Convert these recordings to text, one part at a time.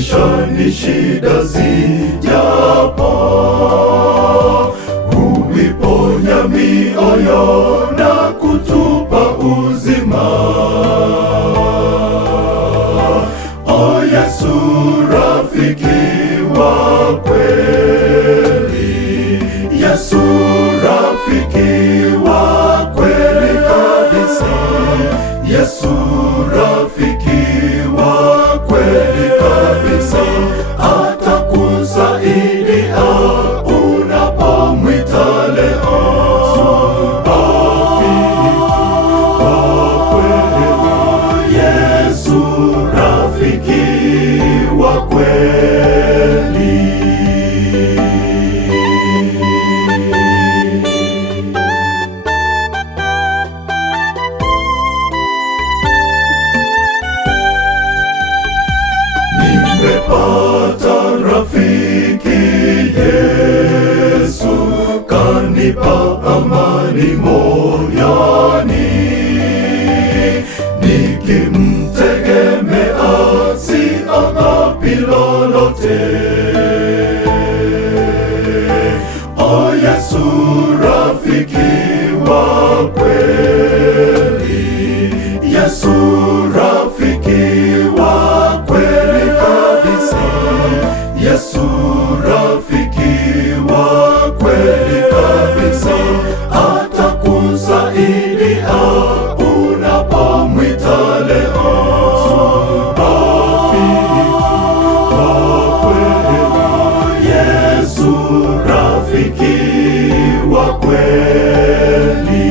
maishani shida zijapo, huiponya mioyo na kutupa uzima. O Yesu, rafiki wa kweli, Yesu, rafiki wa kweli kabisa, Yesu, rafiki wa kweli kabisa, atakusaidia unapomwita leo. Yesu, rafiki wa kweli. Nimepata rafiki Yesu, kanipa amani moyoni. Nikimtegemea siogopi lolote. O Yesu, rafiki wa kweli, Yesu, rafiki wa kweli kabisa, Yesu, rafiki wa kweli kabisa, atakusaidia unapomwita leo. Yesu, rafiki wa kweli.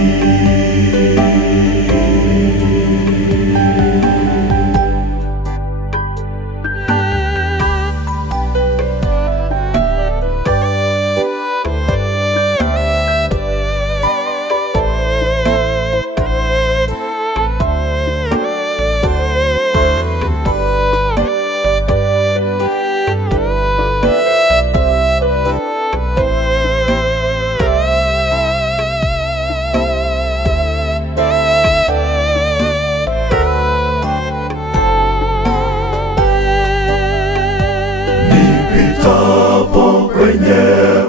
Nipitapo kwenye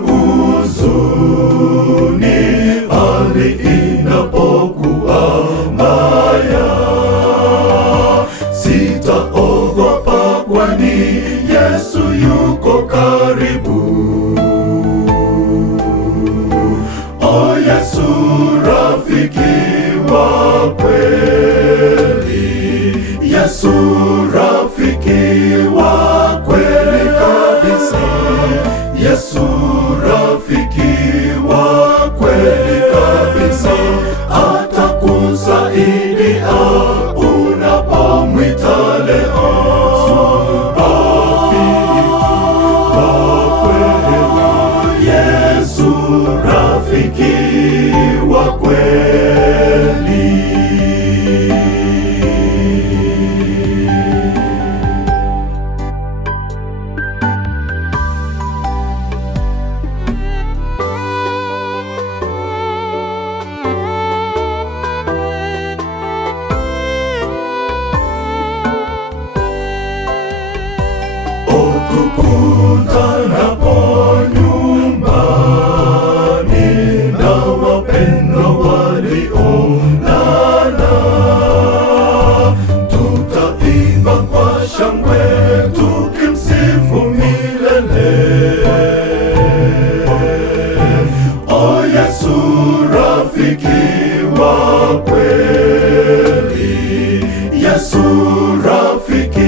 huzuni, hali inapokuwa mbaya, sitaogopa kwani Yesu yuko karibu. O Yesu, rafiki wa kweli, Yesu, rafiki wa kweli kabisa, Yesu, rafiki wa kweli kabisa, atakusaidia unapomwita leo. Yesu, rafiki wa kweli. Tukutanapo nyumbani na wapendwa walioungana, tutaimba kwa shangwe tukimsifu milele. O Yesu, rafiki wa kweli, Yesu, rafiki